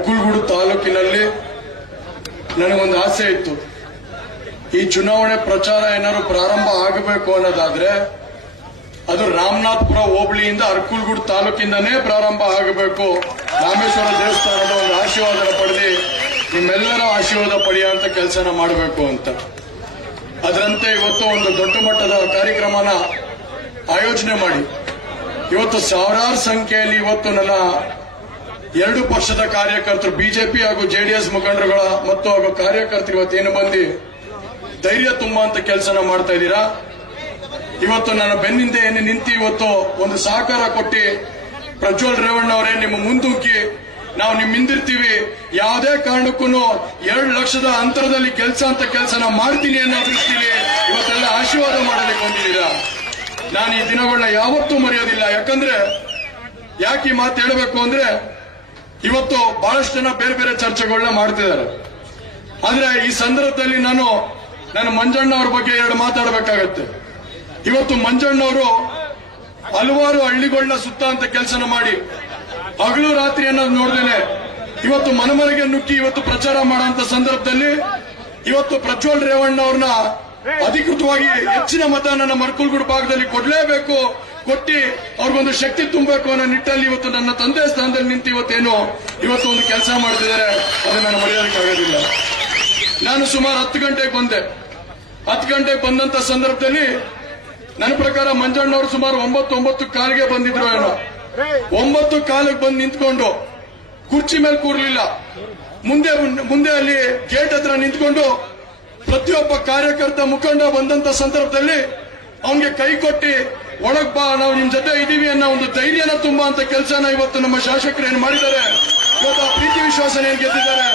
ಅರಕಲಗೂಡು ತಾಲೂಕಿನಲ್ಲಿ ನನಗೊಂದು ಆಸೆ ಇತ್ತು. ಈ ಚುನಾವಣೆ ಪ್ರಚಾರ ಏನಾದ್ರು ಪ್ರಾರಂಭ ಆಗಬೇಕು ಅನ್ನೋದಾದ್ರೆ ಅದು ರಾಮನಾಥಪುರ ಹೋಬಳಿಯಿಂದ ಅರಕಲಗೂಡು ತಾಲೂಕಿಂದನೇ ಪ್ರಾರಂಭ ಆಗಬೇಕು. ರಾಮೇಶ್ವರ ದೇವಸ್ಥಾನದ ಒಂದು ಆಶೀರ್ವಾದ ಪಡೆದು ನಿಮ್ಮೆಲ್ಲರ ಆಶೀರ್ವಾದ ಪಡೆಯುವಂತ ಕೆಲಸನ ಮಾಡಬೇಕು ಅಂತ. ಅದರಂತೆ ಇವತ್ತು ಒಂದು ದೊಡ್ಡ ಮಟ್ಟದ ಕಾರ್ಯಕ್ರಮನ ಆಯೋಜನೆ ಮಾಡಿ ಇವತ್ತು ಸಾವಿರಾರು ಸಂಖ್ಯೆಯಲ್ಲಿ ಇವತ್ತು ನನ್ನ 2 ಪಕ್ಷದ ಕಾರ್ಯಕರ್ತರು ಬಿಜೆಪಿ ಹಾಗೂ ಜೆಡಿಎಸ್ ಮುಖಂಡರುಗಳ ಮತ್ತು ಹಾಗೂ ಕಾರ್ಯಕರ್ತರು ಇವತ್ತೇನು ಬಂದು ಧೈರ್ಯ ತುಂಬುವಂತ ಕೆಲಸನ ಮಾಡ್ತಾ ಇದ್ದೀರಾ. ಇವತ್ತು ನನ್ನ ಬೆನ್ನಿಂದ ಏನು ನಿಂತು ಇವತ್ತು ಒಂದು ಸಹಕಾರ ಕೊಟ್ಟು ಪ್ರಜ್ವಲ್ ರೇವಣ್ಣ ಅವರೇ ನಿಮ್ಮ ಮುಂದೂಕಿ ನಾವು ನಿಮ್ ಹಿಂದಿರ್ತೀವಿ, ಯಾವುದೇ ಕಾರಣಕ್ಕೂ 2 ಲಕ್ಷದ ಅಂತರದಲ್ಲಿ ಕೆಲಸನ ಮಾಡ್ತೀನಿ ಅನ್ನೋ ದೃಷ್ಟಿಯಲ್ಲಿ ಇವತ್ತೆಲ್ಲ ಆಶೀರ್ವಾದ ಮಾಡಲಿಕ್ಕೆ ಬಂದಿದ್ದೀರಾ. ನಾನು ಈ ದಿನಗಳನ್ನ ಯಾವತ್ತೂ ಮರೆಯೋದಿಲ್ಲ. ಯಾಕೆ ಈ ಮಾತು ಹೇಳಬೇಕು ಅಂದ್ರೆ ಇವತ್ತು ಬಹಳಷ್ಟು ಜನ ಬೇರೆ ಬೇರೆ ಚರ್ಚೆಗಳನ್ನ ಮಾಡ್ತಿದ್ದಾರೆ. ಆದ್ರೆ ಈ ಸಂದರ್ಭದಲ್ಲಿ ನಾನು ಮಂಜಣ್ಣ ಅವ್ರ ಬಗ್ಗೆ 2 ಮಾತಾಡಬೇಕಾಗತ್ತೆ. ಇವತ್ತು ಮಂಜಣ್ಣವರು ಹಲವಾರು ಹಳ್ಳಿಗಳನ್ನ ಸುತ್ತ ಅಂತ ಕೆಲಸನ ಮಾಡಿ ಹಗಲು ರಾತ್ರಿ ಅನ್ನೋದು ನೋಡ್ದೇನೆ ಇವತ್ತು ಮನೆಗೆ ನುಗ್ಗಿ ಇವತ್ತು ಪ್ರಚಾರ ಮಾಡುವಂತ ಸಂದರ್ಭದಲ್ಲಿ ಇವತ್ತು ಪ್ರಜ್ವಲ್ ರೇವಣ್ಣ ಅವ್ರನ್ನ ಅಧಿಕೃತವಾಗಿ ಹೆಚ್ಚಿನ ಮತ ನನ್ನ ಅರಕಲಗೂಡು ಭಾಗದಲ್ಲಿ ಕೊಡ್ಲೇಬೇಕು, ಕೊಟ್ಟಿ ಅವ್ರಿಗೊಂದು ಶಕ್ತಿ ತುಂಬಬೇಕು ಅನ್ನೋ ನಿಟ್ಟಲ್ಲಿ ಇವತ್ತು ನನ್ನ ತಂದೆ ಸ್ಥಾನದಲ್ಲಿ ನಿಂತು ಇವತ್ತು ಒಂದು ಕೆಲಸ ಮಾಡ್ತಿದ್ದಾರೆ. ಅದನ್ನ ನಾನು ಮರೆಯೋದಕ್ಕಾಗೋದಿಲ್ಲ. ನಾನು ಸುಮಾರು 10 ಗಂಟೆಗೆ ಬಂದೆ. 10 ಗಂಟೆಗೆ ಬಂದಂತ ಸಂದರ್ಭದಲ್ಲಿ ನನ್ನ ಪ್ರಕಾರ ಮಂಜಣ್ಣವರು ಸುಮಾರು 9 ಕಾಲಿಗೆ ಬಂದಿದ್ರು ಏನೋ. 9 ಕಾಲಿಗೆ ಬಂದು ನಿಂತ್ಕೊಂಡು ಕುರ್ಚಿ ಮೇಲೆ ಕೂರ್ಲಿಲ್ಲ, ಮುಂದೆ ಅಲ್ಲಿ ಗೇಟ್ ಹತ್ರ ನಿಂತ್ಕೊಂಡು ಪ್ರತಿಯೊಬ್ಬ ಕಾರ್ಯಕರ್ತ ಮುಖಂಡ ಬಂದಂತ ಸಂದರ್ಭದಲ್ಲಿ ಅವನಿಗೆ ಕೈ ಕೊಟ್ಟಿ ಒಳಗ್ ಬಾ, ನಾವು ನಿಮ್ ಜೊತೆ ಇದೀವಿ ಅನ್ನೋ ಒಂದು ಧೈರ್ಯನ ತುಂಬಾ ಅಂತ ಕೆಲಸನ ಇವತ್ತು ನಮ್ಮ ಶಾಸಕರು ಏನ್ ಮಾಡಿದ್ದಾರೆ. ಇವತ್ತು ಆ ಪ್ರೀತಿ ವಿಶ್ವಾಸನ ಏನ್ ಗೆದ್ದಿದ್ದಾರೆ.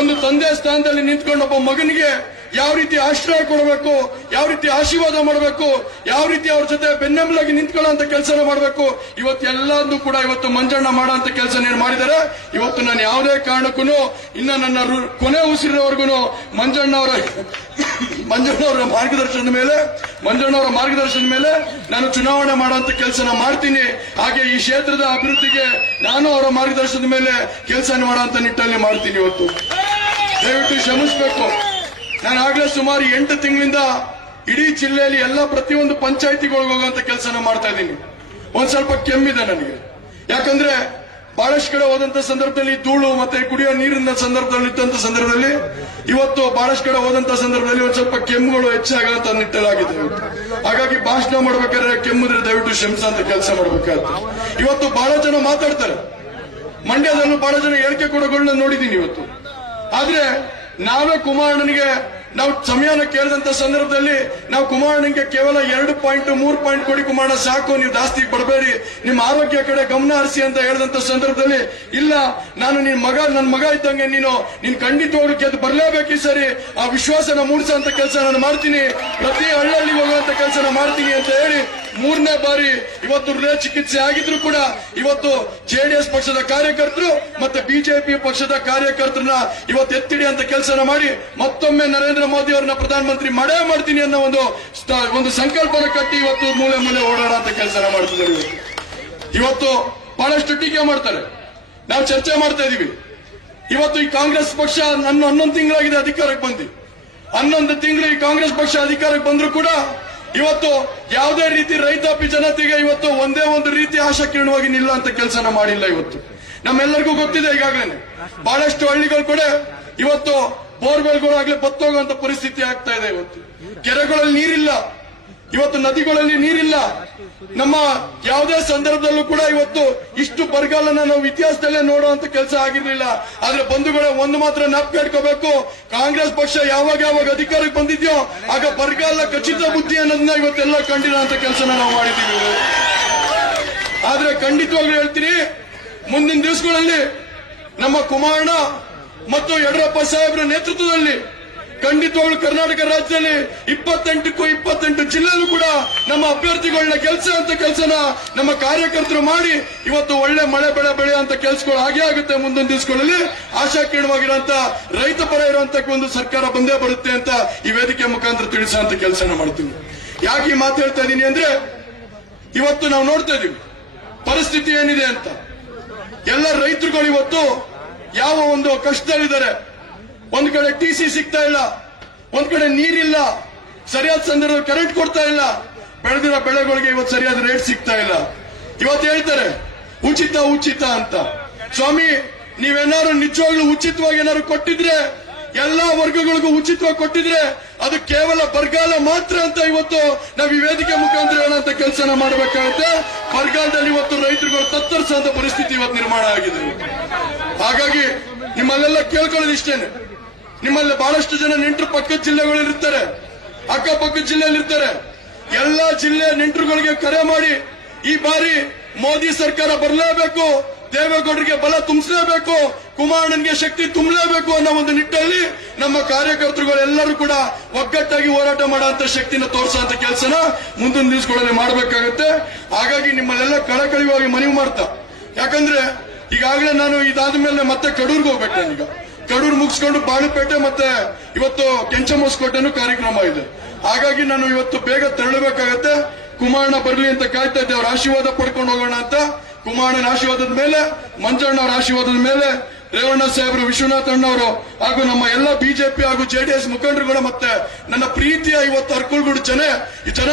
ಒಂದು ತಂದೆ ಸ್ಥಾನದಲ್ಲಿ ನಿಂತ್ಕೊಂಡು ಒಬ್ಬ ಮಗನಿಗೆ ಯಾವ ರೀತಿ ಆಶ್ರಯ ಕೊಡಬೇಕು, ಯಾವ ರೀತಿ ಆಶೀರ್ವಾದ ಮಾಡಬೇಕು, ಯಾವ ರೀತಿ ಅವ್ರ ಜೊತೆ ಬೆನ್ನೆಂಬಲಾಗಿ ನಿಂತ್ಕೊಳ್ಳೋ ಕೆಲಸನ ಮಾಡಬೇಕು, ಇವತ್ತು ಎಲ್ಲಾದ್ರೂ ಕೂಡ ಇವತ್ತು ಮಂಜಣ್ಣ ಮಾಡೋ ಕೆಲಸ ಏನ್ ಮಾಡಿದ್ದಾರೆ. ಇವತ್ತು ನಾನು ಯಾವುದೇ ಕಾರಣಕ್ಕೂ ಇನ್ನ ನನ್ನ ಕೊನೆ ಉಸಿರಿನವರೆಗೂ ಮಂಜಣ್ಣವರ ಮಾರ್ಗದರ್ಶನದ ಮೇಲೆ ನಾನು ಚುನಾವಣೆ ಮಾಡುವಂತ ಕೆಲಸನ ಮಾಡ್ತೀನಿ. ಹಾಗೆ ಈ ಕ್ಷೇತ್ರದ ಅಭಿವೃದ್ಧಿಗೆ ನಾನು ಅವರ ಮಾರ್ಗದರ್ಶನದ ಮೇಲೆ ಕೆಲಸ ಮಾಡುವಂತ ನಿಟ್ಟಲ್ಲಿ ಮಾಡ್ತೀನಿ. ಇವತ್ತು ದಯವಿಟ್ಟು ಕ್ಷಮಿಸಬೇಕು. ನಾನು ಆಗ್ಲೇ ಸುಮಾರು 8 ತಿಂಗಳಿಂದ ಇಡೀ ಜಿಲ್ಲೆಯಲ್ಲಿ ಎಲ್ಲ ಪ್ರತಿಯೊಂದು ಪಂಚಾಯಿತಿಗಳಿಗೆ ಹೋಗುವಂತ ಕೆಲಸನ ಮಾಡ್ತಾ ಇದ್ದೀನಿ. ಒಂದ್ ಸ್ವಲ್ಪ ಕೆಮ್ಮಿದೆ ನನಗೆ. ಯಾಕಂದ್ರೆ ಬಹಳಷ್ಟು ಕಡೆ ಹೋದಂತ ಸಂದರ್ಭದಲ್ಲಿ ಧೂಳು ಮತ್ತೆ ಕುಡಿಯೋ ನೀರಿನ ಸಂದರ್ಭದಲ್ಲಿ ಇದ್ದಂತ ಸಂದರ್ಭದಲ್ಲಿ ಇವತ್ತು ಬಹಳಷ್ಟು ಕಡೆ ಹೋದಂತ ಸಂದರ್ಭದಲ್ಲಿ ಒಂದ್ ಸ್ವಲ್ಪ ಕೆಮ್ಮುಗಳು ಹೆಚ್ಚಾಗಂತ ನಿಟ್ಟಲಾಗಿದೆ. ಹಾಗಾಗಿ ಭಾಷಣ ಮಾಡ್ಬೇಕಾದ್ರೆ ಕೆಮ್ಮಿದ್ರೆ ದಯವಿಟ್ಟು ಕ್ಷಮಿಸಂತ ಕೆಲಸ ಮಾಡ್ಬೇಕಾಗುತ್ತೆ. ಇವತ್ತು ಬಹಳ ಜನ ಮಾತಾಡ್ತಾರೆ. ಮಂಡ್ಯದಲ್ಲೂ ಬಹಳ ಜನ ಹೇಳಿಕೆ ಕೊಡೋಗಳನ್ನ ನೋಡಿದೀನಿ ಇವತ್ತು. ಆದ್ರೆ ನಾವೇ ಕುಮಾರಣ್ಣನಿಗೆ ನಾವು ಸಮಯನ ಕೇಳಿದಂತ ಸಂದರ್ಭದಲ್ಲಿ ನಾವು ಕುಮಾರಣ್ಣನಿಗೆ ಕೇವಲ 2 ಪಾಯಿಂಟ್ 3 ಪಾಯಿಂಟ್ ಕೊಡಿ ಕುಮಾರಣ್ಣ ಸಾಕು, ನೀವು ಜಾಸ್ತಿ ಪಡಬೇಡಿ, ನಿಮ್ಮ ಆರೋಗ್ಯ ಕಡೆ ಗಮನ ಹರಿಸಿ ಅಂತ ಹೇಳಿದಂತ ಸಂದರ್ಭದಲ್ಲಿ ಇಲ್ಲ, ನಾನು ನನ್ನ ಮಗ ಇದ್ದಂಗೆ ನೀನು ಖಂಡಿತವಾಗ್ಲೂ ಗೆದ್ದು ಬರಲೇಬೇಕು, ಸರಿ ಆ ವಿಶ್ವಾಸನ ಮೂಡಿಸೋಂತ ಕೆಲಸ ನಾನು ಮಾಡ್ತೀನಿ, ಪ್ರತಿ ಹಳ್ಳಿಗೆ ಹೋಗುವಂತ ಕೆಲಸನ ಮಾಡ್ತೀನಿ ಅಂತ ಹೇಳಿ 3ನೇ ಬಾರಿ ಇವತ್ತು ಹೃದಯ ಚಿಕಿತ್ಸೆ ಆಗಿದ್ರು ಕೂಡ ಇವತ್ತು ಜೆಡಿಎಸ್ ಪಕ್ಷದ ಕಾರ್ಯಕರ್ತರು ಮತ್ತೆ ಬಿಜೆಪಿ ಪಕ್ಷದ ಕಾರ್ಯಕರ್ತರನ್ನ ಇವತ್ತು ಎತ್ತಿಡಿ ಅಂತ ಕೆಲಸನ ಮಾಡಿ ಮತ್ತೊಮ್ಮೆ ನರೇಂದ್ರ ಮೋದಿ ಅವರನ್ನ ಪ್ರಧಾನಮಂತ್ರಿ ಮಾಡೇ ಮಾಡ್ತೀನಿ ಅನ್ನೋ ಒಂದು ಸಂಕಲ್ಪನ ಕಟ್ಟಿ ಇವತ್ತು ಮೂಲೆ ಓಡಾಡೋ ಅಂತ ಕೆಲಸನ ಮಾಡ್ತಿದ್ದಾರೆ. ಇವತ್ತು ಬಹಳಷ್ಟು ಟೀಕೆ ಮಾಡ್ತಾರೆ. ನಾವು ಚರ್ಚೆ ಮಾಡ್ತಾ ಇದೀವಿ. ಇವತ್ತು ಈ ಕಾಂಗ್ರೆಸ್ ಪಕ್ಷ 11 ತಿಂಗಳಾಗಿದೆ ಅಧಿಕಾರಕ್ಕೆ ಬಂದು. 11 ತಿಂಗಳು ಈ ಕಾಂಗ್ರೆಸ್ ಪಕ್ಷ ಅಧಿಕಾರಕ್ಕೆ ಬಂದ್ರು ಕೂಡ ಇವತ್ತು ಯಾವುದೇ ರೀತಿ ರೈತಾಪಿ ಜನತೆಗೆ ಇವತ್ತು ಒಂದೇ ಒಂದು ರೀತಿ ಆಶಾಕಿರಣವಾಗಿ ನಿಲ್ಲುವಂತ ಕೆಲಸನ ಮಾಡಿಲ್ಲ. ಇವತ್ತು ನಮ್ಮೆಲ್ಲರಿಗೂ ಗೊತ್ತಿದೆ. ಈಗಾಗಲೇ ಬಹಳಷ್ಟು ಹಳ್ಳಿಗಳು ಕೂಡ ಇವತ್ತು ಬೋರ್ವೆಲ್ಗಳಾಗ್ಲೇ ಬತ್ತೋಗುವಂತ ಪರಿಸ್ಥಿತಿ ಆಗ್ತಾ ಇದೆ. ಇವತ್ತು ಕೆರೆಗಳಲ್ಲಿ ನೀರಿಲ್ಲ, ಇವತ್ತು ನದಿಗಳಲ್ಲಿ ನೀರಿಲ್ಲ. ನಮ್ಮ ಯಾವುದೇ ಸಂದರ್ಭದಲ್ಲೂ ಕೂಡ ಇವತ್ತು ಇಷ್ಟು ಬರಗಾಲನ ನಾವು ಇತಿಹಾಸದಲ್ಲೇ ನೋಡುವಂತ ಕೆಲಸ ಆಗಿರ್ಲಿಲ್ಲ. ಆದ್ರೆ ಬಂಧುಗಳೇ, ಒಂದು ಮಾತ್ರ ಜ್ಞಾಪಕ ಇಟ್ಕೋಬೇಕು, ಕಾಂಗ್ರೆಸ್ ಪಕ್ಷ ಯಾವಾಗ ಅಧಿಕಾರಕ್ಕೆ ಬಂದಿದ್ಯೋ ಆಗ ಬರಗಾಲ ಖಚಿತ ಬುದ್ಧಿ ಅನ್ನೋದನ್ನ ಇವತ್ತೆಲ್ಲ ಕಂಡಿರೋ ಅಂತ ಕೆಲಸನ ನಾವು ಮಾಡಿದ್ದೀವಿ. ಆದ್ರೆ ಖಂಡಿತವಾಗ್ಲೂ ಹೇಳ್ತೀನಿ, ಮುಂದಿನ ದಿವಸಗಳಲ್ಲಿ ನಮ್ಮ ಕುಮಾರಣ್ಣ ಮತ್ತು ಯಡಿಯೂರಪ್ಪ ಸಾಹೇಬರ ನೇತೃತ್ವದಲ್ಲಿ ಖಂಡಿತವಾಗ್ಲೂ ಕರ್ನಾಟಕ ರಾಜ್ಯದಲ್ಲಿ 28ಕ್ಕೂ 28 ಜಿಲ್ಲೆಯಲ್ಲೂ ಕೂಡ ನಮ್ಮ ಅಭ್ಯರ್ಥಿಗಳನ್ನ ಕೆಲಸನ ನಮ್ಮ ಕಾರ್ಯಕರ್ತರು ಮಾಡಿ ಇವತ್ತು ಒಳ್ಳೆ ಮಳೆ ಬೆಳೆ ಅಂತ ಕೆಲಸಗಳು ಹಾಗೆ ಆಗುತ್ತೆ. ಮುಂದಿನ ದಿವಸಗಳಲ್ಲಿ ಆಶಾಕಿರಣವಾಗಿರುವಂತ ರೈತ ಪರ ಇರುವಂತ ಒಂದು ಸರ್ಕಾರ ಬಂದೇ ಬರುತ್ತೆ ಅಂತ ಈ ವೇದಿಕೆ ಮುಖಾಂತರ ತಿಳಿಸುವಂತ ಕೆಲಸನ ಮಾಡ್ತೀನಿ. ಯಾಕೆ ಈ ಮಾತು ಹೇಳ್ತಾ ಇದ್ದೀನಿ ಅಂದ್ರೆ ಇವತ್ತು ನಾವು ನೋಡ್ತಾ ಇದೀವಿ ಪರಿಸ್ಥಿತಿ ಏನಿದೆ ಅಂತ. ಎಲ್ಲ ರೈತರುಗಳು ಇವತ್ತು ಯಾವ ಒಂದು ಕಷ್ಟದಲ್ಲಿದ್ದಾರೆ. ಒಂದ್ ಕಡೆ ಟಿಸಿ ಸಿಗ್ತಾ ಇಲ್ಲ, ಒಂದ್ ಕಡೆ ನೀರಿಲ್ಲ, ಸರಿಯಾದ ಸಂದರ್ಭದಲ್ಲಿ ಕರೆಂಟ್ ಕೊಡ್ತಾ ಇಲ್ಲ, ಬೆಳೆದಿರೋ ಬೆಳೆಗಳಿಗೆ ಇವತ್ತು ಸರಿಯಾದ ರೇಟ್ ಸಿಗ್ತಾ ಇಲ್ಲ. ಇವತ್ತು ಹೇಳ್ತಾರೆ ಉಚಿತ ಉಚಿತ ಅಂತ. ಸ್ವಾಮಿ, ನೀವೇನಾದ್ರು ನಿಜವಾಗ್ಲೂ ಉಚಿತವಾಗಿ ಏನಾದ್ರು ಕೊಟ್ಟಿದ್ರೆ, ಎಲ್ಲಾ ವರ್ಗಗಳಿಗೂ ಉಚಿತವಾಗಿ ಕೊಟ್ಟಿದ್ರೆ ಅದು ಕೇವಲ ಬರಗಾಲ ಮಾತ್ರ ಅಂತ ಇವತ್ತು ನಾವು ಈ ವೇದಿಕೆ ಮುಖಾಂತರ ಹೇಳೋಂತ ಕೆಲಸನ ಮಾಡಬೇಕಾಗುತ್ತೆ. ಬರಗಾಲದಲ್ಲಿ ಇವತ್ತು ರೈತರುಗಳು ತತ್ತರಿಸುವಂತ ಪರಿಸ್ಥಿತಿ ಇವತ್ತು ನಿರ್ಮಾಣ ಆಗಿದೆ. ಹಾಗಾಗಿ ನಿಮ್ಮಲ್ಲೆಲ್ಲ ಕೇಳ್ಕೊಳ್ಳೋದು ಇಷ್ಟೇನೆ, ನಿಮ್ಮಲ್ಲಿ ಬಹಳಷ್ಟು ಜನ ನೆಂಟರು ಪಕ್ಕದ ಜಿಲ್ಲೆಗಳಿರ್ತಾರೆ, ಅಕ್ಕಪಕ್ಕದ ಜಿಲ್ಲೆಯಲ್ಲಿರ್ತಾರೆ. ಎಲ್ಲಾ ಜಿಲ್ಲೆ ನೆಂಟರುಗಳಿಗೆ ಕರೆ ಮಾಡಿ ಈ ಬಾರಿ ಮೋದಿ ಸರ್ಕಾರ ಬರಲೇಬೇಕು, ದೇವೇಗೌಡರಿಗೆ ಬಲ ತುಂಬಿಸಲೇಬೇಕು, ಕುಮಾರಣ್ಣನಿಗೆ ಶಕ್ತಿ ತುಂಬಲೇಬೇಕು ಅನ್ನೋ ಒಂದು ನಿಟ್ಟಲ್ಲಿ ನಮ್ಮ ಕಾರ್ಯಕರ್ತರುಗಳೆಲ್ಲರೂ ಕೂಡ ಒಗ್ಗಟ್ಟಾಗಿ ಹೋರಾಟ ಮಾಡುವಂತ ಶಕ್ತಿನ ತೋರಿಸುವಂತ ಕೆಲಸನ ಮುಂದಿನ ದಿವಸಗಳಲ್ಲಿ ಮಾಡಬೇಕಾಗುತ್ತೆ. ಹಾಗಾಗಿ ನಿಮ್ಮಲ್ಲೆಲ್ಲ ಕಳಕಳಿವಾಗಿ ಮನವಿ ಮಾಡ್ತಾ, ಯಾಕಂದ್ರೆ ಈಗಾಗಲೇ ನಾನು ಇದಾದ ಮೇಲೆ ಮತ್ತೆ ಕಡೂರ್ಗೆ ಹೋಗ್ಬೇಕು. ನಾನೀಗ ಕಡೂರು ಮುಗಿಸ್ಕೊಂಡು ಬಾಳುಪೇಟೆ ಮತ್ತೆ ಇವತ್ತು ಕೆಂಚಮೋಸ್ಕೋಟೆನೂ ಕಾರ್ಯಕ್ರಮ ಇದೆ. ಹಾಗಾಗಿ ನಾನು ಇವತ್ತು ಬೇಗ ತೆರಳಬೇಕಾಗತ್ತೆ. ಕುಮಾರಣ್ಣ ಬರಲಿ ಅಂತ ಕಾಯ್ತಾ ಇದ್ದೆ, ಅವ್ರ ಆಶೀರ್ವಾದ ಪಡ್ಕೊಂಡು ಹೋಗೋಣ ಅಂತ. ಕುಮಾರಣ್ಣನ ಆಶೀರ್ವಾದದ ಮೇಲೆ, ಮಂಜಣ್ಣ ಅವರ ಆಶೀರ್ವಾದದ ಮೇಲೆ, ರೇವಣ್ಣ ಸಾಹೇಬರು, ವಿಶ್ವನಾಥ್ ಅಣ್ಣವರು ಹಾಗೂ ನಮ್ಮ ಎಲ್ಲ ಬಿಜೆಪಿ ಹಾಗೂ ಜೆಡಿಎಸ್ ಮುಖಂಡರುಗಳು ಮತ್ತೆ ನನ್ನ ಪ್ರೀತಿಯ ಇವತ್ತು ಅರ್ಕಲ್ಗೂಡು ಜನ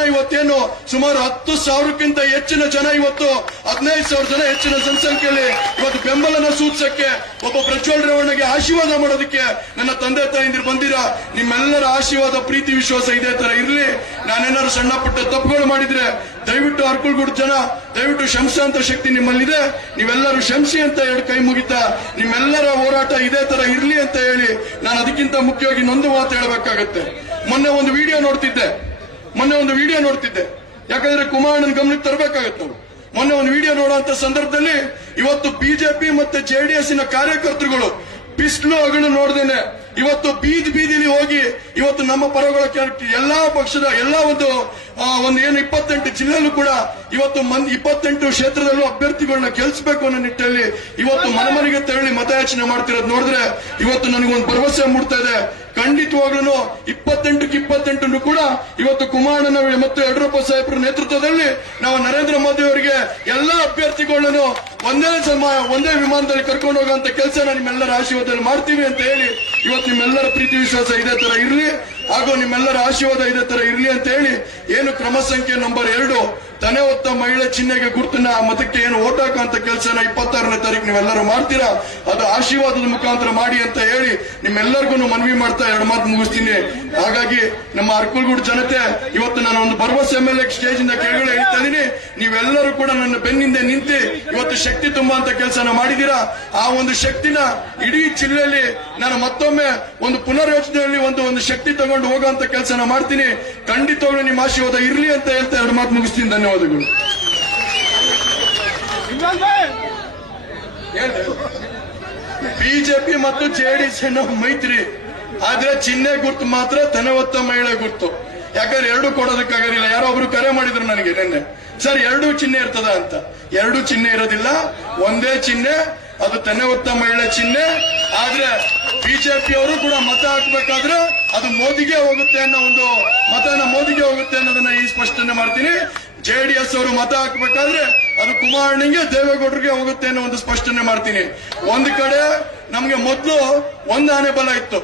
ಇವತ್ತೇನು ಸುಮಾರು 10,000ಕ್ಕಿಂತ ಹೆಚ್ಚಿನ ಜನ, ಇವತ್ತು 15,000 ಜನ ಹೆಚ್ಚಿನ ಜನಸಂಖ್ಯೆಯಲ್ಲಿ ಇವತ್ತು ಬೆಂಬಲನ ಸೂಚಿಸಕ್ಕೆ, ಒಬ್ಬ ಪ್ರಜ್ವಲ್ ರೇವಣ್ಣಗೆ ಆಶೀರ್ವಾದ ಮಾಡೋದಕ್ಕೆ ನನ್ನ ತಂದೆ ತಾಯಿಂದಿರು ಬಂದಿರಾ. ನಿಮ್ಮೆಲ್ಲರ ಆಶೀರ್ವಾದ, ಪ್ರೀತಿ, ವಿಶ್ವಾಸ ಇದೇ ತರ ಇರಲಿ. ನಾನೇನಾದ್ರು ಸಣ್ಣ ಪುಟ್ಟ ತಪ್ಪುಗಳು ಮಾಡಿದ್ರೆ ದಯವಿಟ್ಟು ಅರ್ಕಲ್ಗೂಡು ಜನ ದಯವಿಟ್ಟು ಕ್ಷಮಿಸುವಂತ ಶಕ್ತಿ ನಿಮ್ಮಲ್ಲಿದೆ. ನೀವೆಲ್ಲರೂ ಕ್ಷಮಿಸಿ ಅಂತ ಹೇಳಿ ಕೈ ಮುಗಿತಾ ನಿಮ್ಮೆಲ್ಲರ ಹೋರಾಟ ಇದೇ ತರ ಇರಲಿ ಅಂತ ಹೇಳಿ ನಾನು ಅದಕ್ಕಿಂತ ಮುಖ್ಯವಾಗಿ ನೊಂದು ಮಾತು ಹೇಳಬೇಕಾಗತ್ತೆ. ಮೊನ್ನೆ ಒಂದು ವಿಡಿಯೋ ನೋಡ್ತಿದ್ದೆ, ಯಾಕಂದ್ರೆ ಕುಮಾರಣ್ಣನ ಗಮನಕ್ಕೆ ತರಬೇಕಾಗತ್ತೆ. ನಾವು ಮೊನ್ನೆ ಒಂದು ವಿಡಿಯೋ ನೋಡುವಂತ ಸಂದರ್ಭದಲ್ಲಿ ಇವತ್ತು ಬಿಜೆಪಿ ಮತ್ತೆ ಜೆಡಿಎಸ್ನ ಕಾರ್ಯಕರ್ತರುಗಳು ಬಿಸಿಲು ಹಗಲು ನೋಡ್ದೇನೆ ಇವತ್ತು ಬೀದಿಲಿ ಹೋಗಿ ಇವತ್ತು ನಮ್ಮ ಪರಗಳ ಎಲ್ಲಾ ಪಕ್ಷದ ಎಲ್ಲಾ ಒಂದು ಏನು 28 ಜಿಲ್ಲೆಯಲ್ಲೂ ಕೂಡ ಇವತ್ತು 28 ಕ್ಷೇತ್ರದಲ್ಲೂ ಅಭ್ಯರ್ಥಿಗಳನ್ನ ಗೆಲ್ಲಿಸಬೇಕು ಅನ್ನೋ ನಿಟ್ಟಲ್ಲಿ ಇವತ್ತು ಮನೆಗೆ ತೆರಳಿ ಮತಯಾಚನೆ ಮಾಡ್ತಿರೋದು ನೋಡಿದ್ರೆ ಇವತ್ತು ನನಗೊಂದು ಭರವಸೆ ಮೂಡ್ತಾ ಇದೆ. ಖಂಡಿತವಾಗ್ಲೂ 28 ಕೂಡ ಇವತ್ತು ಕುಮಾರಣ್ಣ ಮತ್ತು ಯಡಿಯೂರಪ್ಪ ಸಾಹೇಬರ ನೇತೃತ್ವದಲ್ಲಿ ನಾವು ನರೇಂದ್ರ ಮೋದಿ ಅವರಿಗೆ ಎಲ್ಲಾ ಅಭ್ಯರ್ಥಿಗಳನ್ನು ಒಂದೇ ವಿಮಾನದಲ್ಲಿ ಕರ್ಕೊಂಡು ಹೋಗುವಂತ ಕೆಲಸ ನಿಮ್ಮೆಲ್ಲರ ಆಶೀರ್ವಾದದಲ್ಲಿ ಮಾಡ್ತೀವಿ ಅಂತ ಹೇಳಿ ಇವತ್ತು ನಿಮ್ಮೆಲ್ಲರ ಪ್ರೀತಿ ವಿಶ್ವಾಸ ಇದೇ ತರ ಇರಲಿ ಹಾಗೂ ನಿಮ್ಮೆಲ್ಲರ ಆಶೀರ್ವಾದ ಇದೇ ತರ ಇರಲಿ ಅಂತ ಹೇಳಿ ಏನು ಕ್ರಮ ಸಂಖ್ಯೆ ನಂಬರ್ 2 ತನೆ ಹೊತ್ತ ಮಹಿಳೆ ಚಿಹ್ನೆಗೆ ಗುರುತನ್ನ ಮತಕ್ಕೆ ಏನು ಓಟ್ ಹಾಕುವಂತ ಕೆಲಸನ 26ನೇ ತಾರೀಕು ನೀವೆಲ್ಲರೂ ಮಾಡ್ತೀರಾ, ಅದು ಆಶೀರ್ವಾದದ ಮುಖಾಂತರ ಮಾಡಿ ಅಂತ ಹೇಳಿ ನಿಮ್ಮೆಲ್ಲರಿಗೂ ಮನವಿ ಮಾಡ್ತಾ 2 ಮಾತು ಮುಗಿಸ್ತೀನಿ. ಹಾಗಾಗಿ ನಮ್ಮ ಅರ್ಕಲ್ಗೂಡು ಜನತೆ ಇವತ್ತು ನಾನು ಒಂದು ಭರವಸೆ ಮೇಲೆ ಸ್ಟೇಜ್ ಇಂದ ಕೆಳಗಡೆ ಹೇಳ್ತಾ ಇದೀನಿ. ನೀವೆಲ್ಲರೂ ಕೂಡ ನನ್ನ ಬೆನ್ನಿಂದೆ ನಿಂತು ಇವತ್ತು ಶಕ್ತಿ ತುಂಬುವಂತ ಕೆಲಸನ ಮಾಡಿದೀರಾ. ಆ ಒಂದು ಶಕ್ತಿನ ಇಡೀ ಜಿಲ್ಲೆಯಲ್ಲಿ ನಾನು ಮತ್ತೊಮ್ಮೆ ಒಂದು ಪುನರ್ಯೋಚನೆಯಲ್ಲಿ ಒಂದು ಶಕ್ತಿ ತಗೊಂಡು ಹೋಗುವಂತ ಕೆಲಸನ ಮಾಡ್ತೀನಿ. ಖಂಡಿತವಾಗ್ಲೂ ನಿಮ್ಮ ಆಶೀರ್ವಾದ ಇರಲಿ ಅಂತ ಹೇಳ್ತಾ 2 ಮಾತು ಮುಗಿಸ್ತೀನಿ. ಧನ್ಯವಾದಗಳು. ಬಿಜೆಪಿ ಮತ್ತು ಜೆಡಿಎಸ್ ಮೈತ್ರಿ, ಆದ್ರೆ ಚಿಹ್ನೆ ಗುರ್ತು ಮಾತ್ರ ಧನವತ್ತ ಮಹಿಳೆ ಗುರ್ತು. ಯಾಕಂದ್ರೆ 2 ಕೊಡೋದಕ್ಕಾಗೋದಿಲ್ಲ. ಯಾರೋ ಒಬ್ರು ಕರೆ ಮಾಡಿದ್ರು ನನಗೆ ನಿನ್ನೆ, ಸರ್ 2 ಚಿಹ್ನೆ ಇರ್ತದ ಅಂತ. 2 ಚಿಹ್ನೆ ಇರೋದಿಲ್ಲ, ಒಂದೇ ಚಿಹ್ನೆ, ಅದು ಧನವತ್ತ ಮಹಿಳೆ ಚಿಹ್ನೆ. ಆದ್ರೆ ಬಿಜೆಪಿ ಅವರು ಕೂಡ ಮತ ಹಾಕಬೇಕಾದ್ರೆ ಅದು ಮೋದಿಗೆ ಹೋಗುತ್ತೆ ಅನ್ನೋ ಒಂದು ಮತನ ಮೋದಿಗೆ ಹೋಗುತ್ತೆ ಅನ್ನೋದನ್ನ ಈ ಸ್ಪಷ್ಟನೆ ಮಾಡ್ತೀನಿ. ಜೆಡಿಎಸ್ ಅವರು ಮತ ಹಾಕಬೇಕಾದ್ರೆ ಅದು ಕುಮಾರಣ್ಣಗೆ ದೇವೇಗೌಡರಿಗೆ ಹೋಗುತ್ತೆ ಅನ್ನೋ ಒಂದು ಸ್ಪಷ್ಟನೆ ಮಾಡ್ತೀನಿ. ಒಂದು ಕಡೆ ನಮ್ಗೆ ಮೊದಲು ಒಂದು ಆನೆ ಬಲ ಇತ್ತು,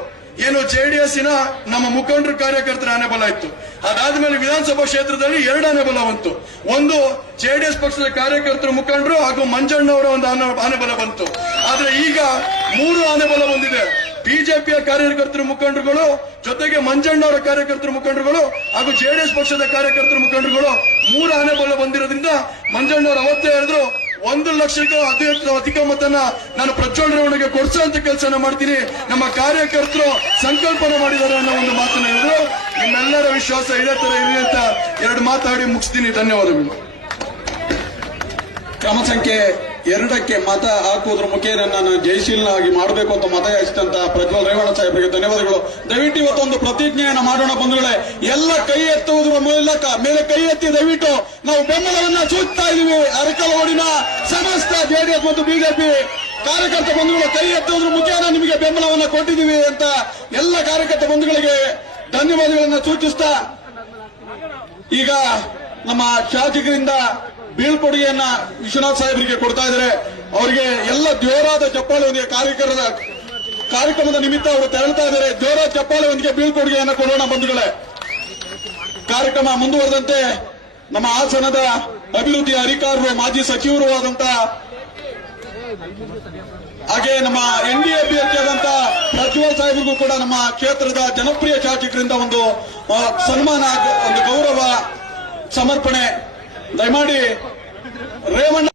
ಏನು ಜೆಡಿಎಸ್ನ ನಮ್ಮ ಮುಖಂಡರ ಕಾರ್ಯಕರ್ತರ ಆನೆ ಬಲ ಇತ್ತು. ಅದಾದ್ಮೇಲೆ ವಿಧಾನಸಭಾ ಕ್ಷೇತ್ರದಲ್ಲಿ 2 ಆನೆ ಬಲ ಬಂತು. ಒಂದು ಜೆಡಿಎಸ್ ಪಕ್ಷದ ಕಾರ್ಯಕರ್ತರ ಮುಖಂಡರು ಹಾಗೂ ಮಂಜಣ್ಣ ಅವರ ಒಂದು ಆನೆ ಬಲ ಬಂತು. ಆದ್ರೆ ಈಗ 3 ಆನೆ ಬಲ ಬಂದಿದೆ. ಬಿಜೆಪಿಯ ಕಾರ್ಯಕರ್ತರ ಮುಖಂಡರುಗಳು ಜೊತೆಗೆ ಮಂಜಣ್ಣ ಅವರ ಕಾರ್ಯಕರ್ತರ ಮುಖಂಡರುಗಳು ಹಾಗೂ ಜೆಡಿಎಸ್ ಪಕ್ಷದ ಕಾರ್ಯಕರ್ತರ ಮುಖಂಡರುಗಳು 3 ಆನೆ ಬಲ ಬಂದಿರೋದ್ರಿಂದ ಮಂಜಣ್ಣ ಅವರು ಅವತ್ತೇ ಹೇಳಿದ್ರು 1 ಲಕ್ಷಕ್ಕೂ ಅಧಿಕ ಮತನ ನಾನು ಪ್ರಜ್ವಲ್ ರೇವಣ್ಣಗೆ ಕೊಡಿಸುವಂತ ಕೆಲಸನ ಮಾಡ್ತೀನಿ. ನಮ್ಮ ಕಾರ್ಯಕರ್ತರು ಸಂಕಲ್ಪನೆ ಮಾಡಿದ್ದಾರೆ ಅನ್ನೋ ಒಂದು ಮಾತನ್ನ ಹೇಳಿದ್ರು. ನಿಮ್ಮೆಲ್ಲರ ವಿಶ್ವಾಸ ಇದೇ ತರ ಇರಲಿ ಅಂತ 2 ಮಾತಾಡಿ ಮುಗಿಸ್ತೀನಿ. ಧನ್ಯವಾದಗಳು. ಕ್ರಮ ಸಂಖ್ಯೆ 2ಕ್ಕೆ ಮತ ಹಾಕುವುದರ ಮುಖೇನ ನಾನು ಜಯಶೀಲನಾಗಿ ಮಾಡಬೇಕು ಅಂತ ಮತ ಯಾಚಿಸಿದಂತ ಪ್ರಜ್ವಲ್ ರೇವಣ್ಣ ಸಾಹೇಬರಿಗೆ ಧನ್ಯವಾದಗಳು. ದಯವಿಟ್ಟು ಇವತ್ತೊಂದು ಪ್ರತಿಜ್ಞೆಯನ್ನು ಮಾಡೋಣ ಬಂಧುಗಳೇ. ಎಲ್ಲ ಕೈ ಎತ್ತುವುದರ ಮೂಲಕ ಮೇಲೆ ಕೈ ಎತ್ತಿ ದಯವಿಟ್ಟು ನಾವು ಬೆಂಬಲವನ್ನ ಸೂಚಿಸ್ತಾ ಇದೀವಿ. ಅರಕಲಗೂಡಿನ ಸಮಸ್ತ ಜೆಡಿಎಸ್ ಮತ್ತು ಬಿಜೆಪಿ ಕಾರ್ಯಕರ್ತ ಬಂಧುಗಳು ಕೈ ಎತ್ತುವುದರ ಮುಖೇನ ನಿಮಗೆ ಬೆಂಬಲವನ್ನ ಕೊಟ್ಟಿದ್ದೀವಿ ಅಂತ ಎಲ್ಲ ಕಾರ್ಯಕರ್ತ ಬಂಧುಗಳಿಗೆ ಧನ್ಯವಾದಗಳನ್ನ ಸೂಚಿಸ್ತಾ ಈಗ ನಮ್ಮ ಶಾಸಕರಿಂದ ಬೀಳ್ಕೊಡುಗೆಯನ್ನ ವಿಶ್ವನಾಥ್ ಸಾಹೇಬರಿಗೆ ಕೊಡ್ತಾ ಇದ್ದಾರೆ. ಅವರಿಗೆ ಎಲ್ಲ ಜೋರಾದ ಚಪ್ಪಾಳೆಯೊಂದಿಗೆ ಕಾರ್ಯಕ್ರಮದ ನಿಮಿತ್ತ ಅವರು ತೆರಳುತ್ತಾ ಇದ್ದಾರೆ. ಜೋರಾದ ಚಪ್ಪಾಳೆಯೊಂದಿಗೆ ಬೀಳ್ಕೊಡುಗೆಯನ್ನು ಕೊಡೋಣ ಬಂಧುಗಳೇ. ಕಾರ್ಯಕ್ರಮ ಮುಂದುವರೆದಂತೆ ನಮ್ಮ ಹಾಸನದ ಅಭಿವೃದ್ಧಿ ಅಧಿಕಾರರು, ಮಾಜಿ ಸಚಿವರು ಆದಂತ, ಹಾಗೆ ನಮ್ಮ NDA ಅಭ್ಯರ್ಥಿಯಾದಂತ ಪ್ರಜ್ವಲ್ ಸಾಹೇಬ್ರಿಗೂ ಕೂಡ ನಮ್ಮ ಕ್ಷೇತ್ರದ ಜನಪ್ರಿಯ ಶಾಸಕರಿಂದ ಒಂದು ಸನ್ಮಾನ, ಒಂದು ಗೌರವ ಸಮರ್ಪಣೆ. ದಯಮಾಡಿ ರೇವಣ್ಣ